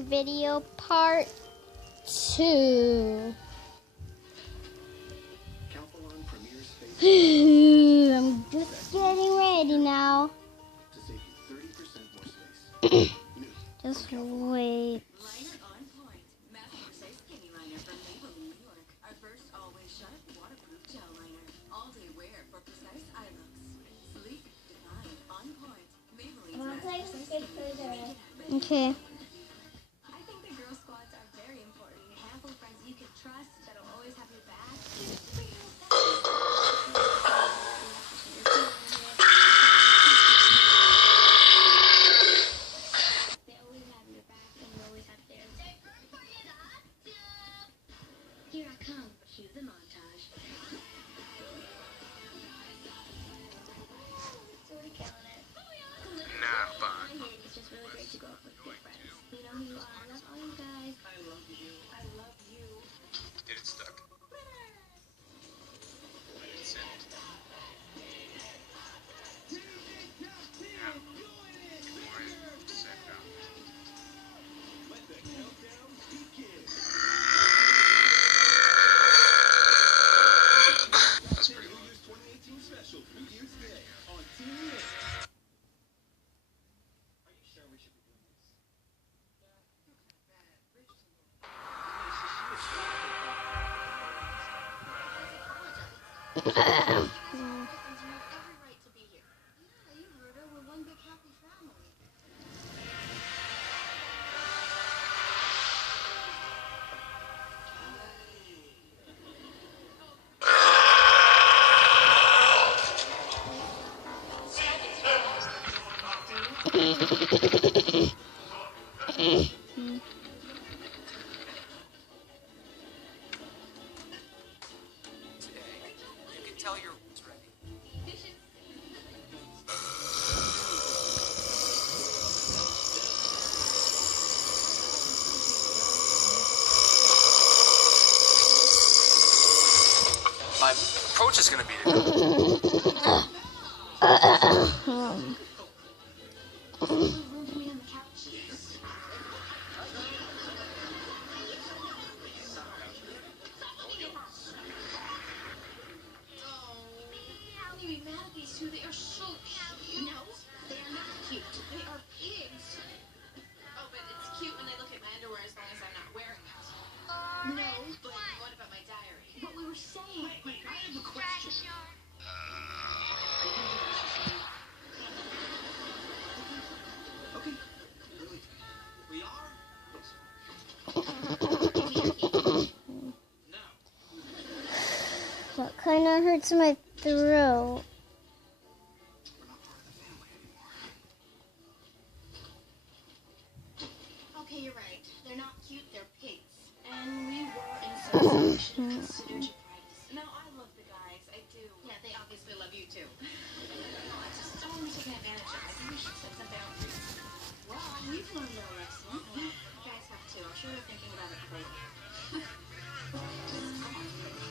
reaction video part 2. I'm just getting ready now. Just wait. Okay. I think the girl squads are very important. Handful of friends you can trust that'll always have your back. They always have your back and you always have theirs. Here I come. Cue the montage. Sort of killing it. Nah, fine. It's just really great to go out with good friends. You know who you are. I love all you guys. I love you. I love you. Get it stuck. Send. Send out. Let the countdown begin. That's pretty New long. Year's 2018 special, New Year's Day on TV. Are you sure we should be doing this? You can tell you're ready. My approach is going to be They are so cute. No, they are not cute. They are pigs. Oh, but it's cute when they look at my underwear as long as I'm not wearing it. No, but what about my diary? What we were saying. Wait, I have a question. Okay. We are? Now. That kind of hurts my throat. We're not part of the family anymore. Okay, you're right. They're not cute, they're pigs. And we were in association considered to privacy. No, I love the guys. I do. Yeah, they obviously love you too. No, I just don't want to be taken advantage of. I think we should set some boundaries. Well, we've learned our lesson. Yeah, you guys have too. I'm sure you're thinking about it later. Come on.